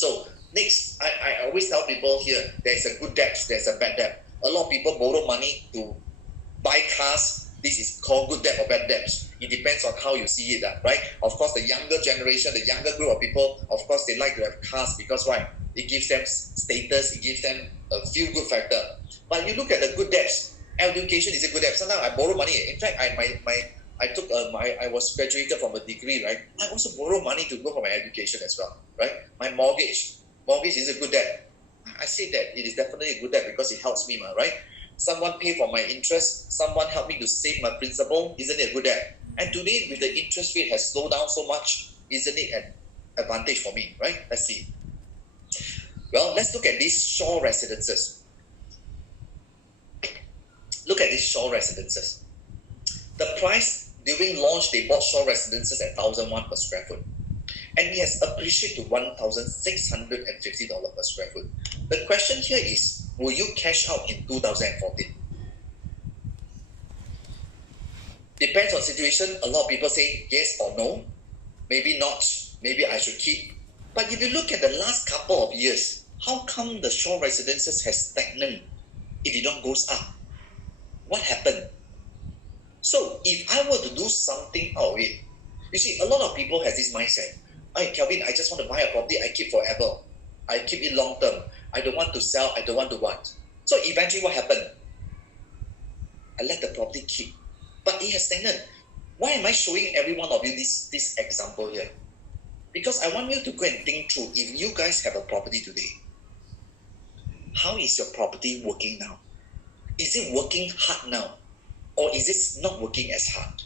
So next, I always tell people here, there's a good debt, there's a bad debt. A lot of people borrow money to buy cars. This is called good debt or bad debts. It depends on how you see it, right? Of course, the younger generation, the younger group of people, of course, they like to have cars because why? It gives them status, it gives them a feel-good factor. But you look at the good debts. Education is a good debt. Sometimes I borrow money. In fact, I was graduated from a degree, right? I also borrow money to go for my education as well, right? My mortgage is a good debt. I say that it is definitely a good debt because it helps me, right? Someone pay for my interest, someone help me to save my principal, isn't it a good debt? And today, with the interest rate has slowed down so much, isn't it an advantage for me, right? Let's see. Well, let's look at these Shaw residences. Look at these Shaw residences. The price during launch, they bought Shaw residences at 1,001 per square foot. And it has appreciated to $1,650 per square foot. The question here is, will you cash out in 2014? Depends on situation. A lot of people say yes or no. Maybe not. Maybe I should keep. But if you look at the last couple of years, how come the Shaw residences has stagnant? It did not goes up. What happened? So if I were to do something out of it, you see, a lot of people has this mindset. Hey, Kelvin, I just want to buy a property, I keep forever. I keep it long term. I don't want to sell, I don't want to what. So eventually what happened? I let the property keep. But it has stagnant. Why am I showing every one of you this example here? Because I want you to go and think through, if you guys have a property today, how is your property working now? Is it working hard now? Or is it not working as hard?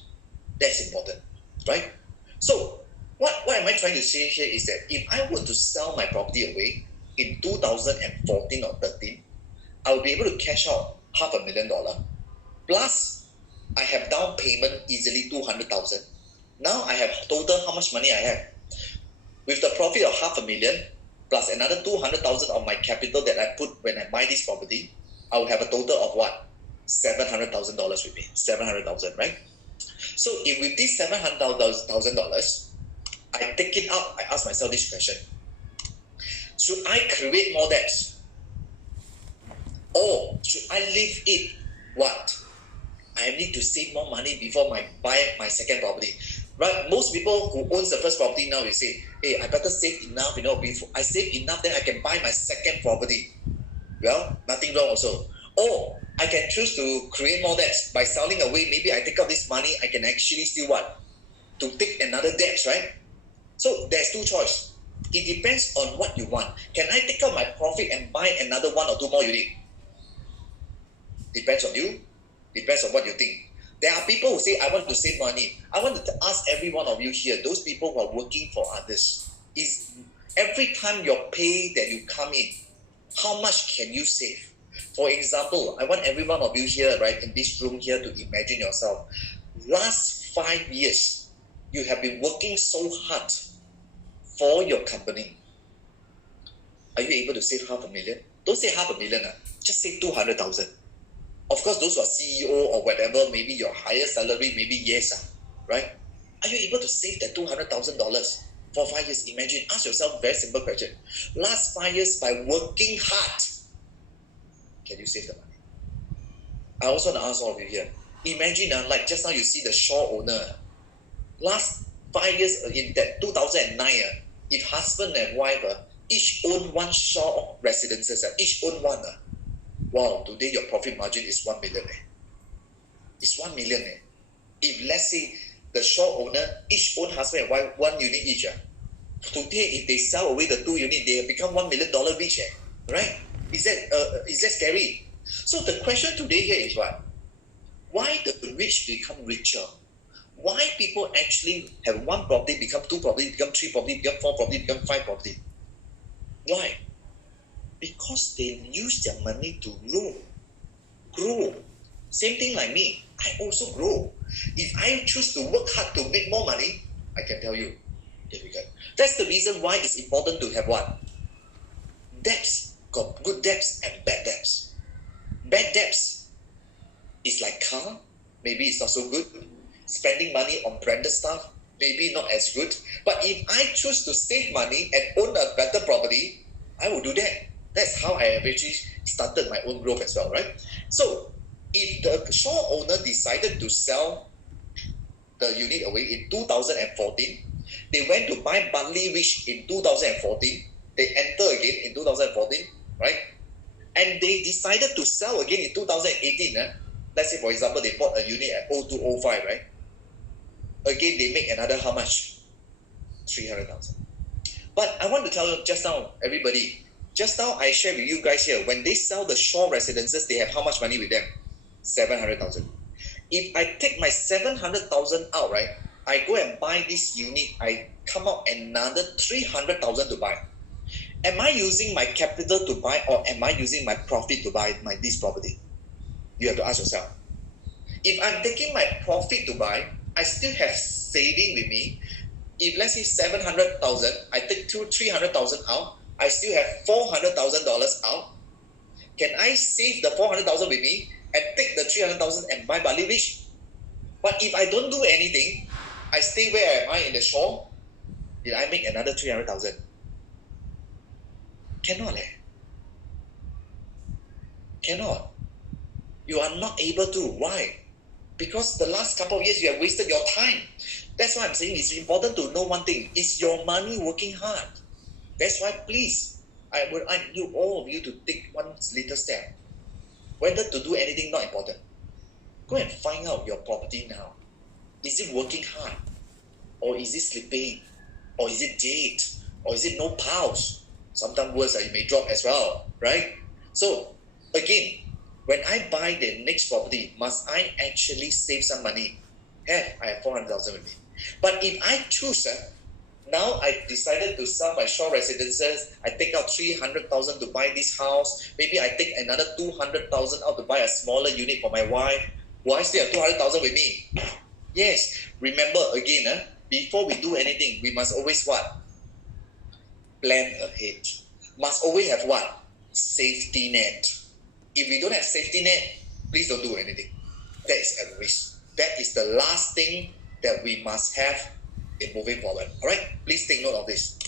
That's important, right? So, what am I trying to say here is that if I were to sell my property away in 2014 or 13, I will be able to cash out $500,000. Plus, I have down payment easily 200,000. Now I have total how much money I have. With the profit of $500,000 plus another 200,000 of my capital that I put when I buy this property, I will have a total of what? $700,000 with me. 700,000, right? So if with this $700,000, I take it out, I ask myself this question. Should I create more debts? Or should I leave it? What? I need to save more money before I buy my second property. Right? Most people who owns the first property now, will say, hey, I better save enough, before I save enough, then I can buy my second property. Well, nothing wrong also. Or I can choose to create more debts by selling away. Maybe I take out this money, I can actually still what? To take another debt, right? So there's two choices. It depends on what you want. Can I take out my profit and buy another 1 or 2 more units? Depends on you. Depends on what you think. There are people who say, I want to save money. I want to ask every one of you here, those people who are working for others, is every time your pay that you come in, how much can you save? For example, I want every one of you here, right, in this room here to imagine yourself. Last 5 years, you have been working so hard for your company. Are you able to save $500,000? Don't say $500,000, just say 200,000. Of course, those who are CEO or whatever, maybe your higher salary, maybe yes, right? Are you able to save that $200,000 for 5 years? Imagine, ask yourself a very simple question. Last 5 years, by working hard, can you save the money? I also want to ask all of you here. Imagine, like just now you see the Shaw owner. Last 5 years, in that 2009, if husband and wife each own one Shaw residences, each own one, wow, today your profit margin is 1 million. It's 1 million. If let's say the Shaw owner, each own husband and wife, 1 unit each, today if they sell away the 2 units, they have become $1 million each, right? Is that scary? So the question today here is what? Why the rich become richer? Why people actually have 1 property, become 2 property, become 3 property, become 4 property, become 5 property? Why? Because they use their money to grow. Same thing like me. I also grow. If I choose to work hard to make more money, I can tell you, there we go. That's the reason why it's important to have what? Debts. Got good debts and bad debts. Bad debts is like car. Maybe it's not so good. Spending money on branded stuff. maybe not as good. But if I choose to save money and own a better property, I will do that. That's how I have actually started my own growth as well, right? So if the shop owner decided to sell the unit away in 2014, they went to buy Bartley Ridge in 2014, they enter again in 2014, right? And they decided to sell again in 2018. Let's say, for example, they bought a unit at 0205, right? Again, they make another how much? 300,000. But I want to tell you just now, everybody, just now I shared with you guys here, when they sell the Shaw residences, they have how much money with them? 700,000. If I take my 700,000 out, right, I go and buy this unit, I come out another 300,000 to buy. Am I using my capital to buy, or am I using my profit to buy this property? You have to ask yourself. If I'm taking my profit to buy, I still have saving with me. If let's say 700,000, I take 300,000 out, I still have $400,000 out. Can I save the 400,000 with me and take the 300,000 and buy Bartley Ridge? But if I don't do anything, I stay where am I in the shore? Did I make another 300,000? Cannot. Cannot. You are not able to. Why? Because the last couple of years you have wasted your time. That's why I'm saying it's important to know one thing. Is your money working hard? That's why, please, I would urge you, all of you, to take one little step. Whether to do anything, not important. Go and find out your property now. Is it working hard? Or is it slipping? Or is it dead? Or is it no pulse? Sometimes words it may drop as well, right? So, again, when I buy the next property, must I actually save some money? I have 400,000 with me. But if I choose, now I decided to sell my short residences, I take out 300,000 to buy this house, maybe I take another 200,000 out to buy a smaller unit for my wife. Will I still have 200,000 with me? Yes. Remember again, before we do anything, we must always what? Plan ahead. Must always have what? Safety net. If we don't have safety net, please don't do anything. That is a risk. That is the last thing that we must have in moving forward. All right? Please take note of this.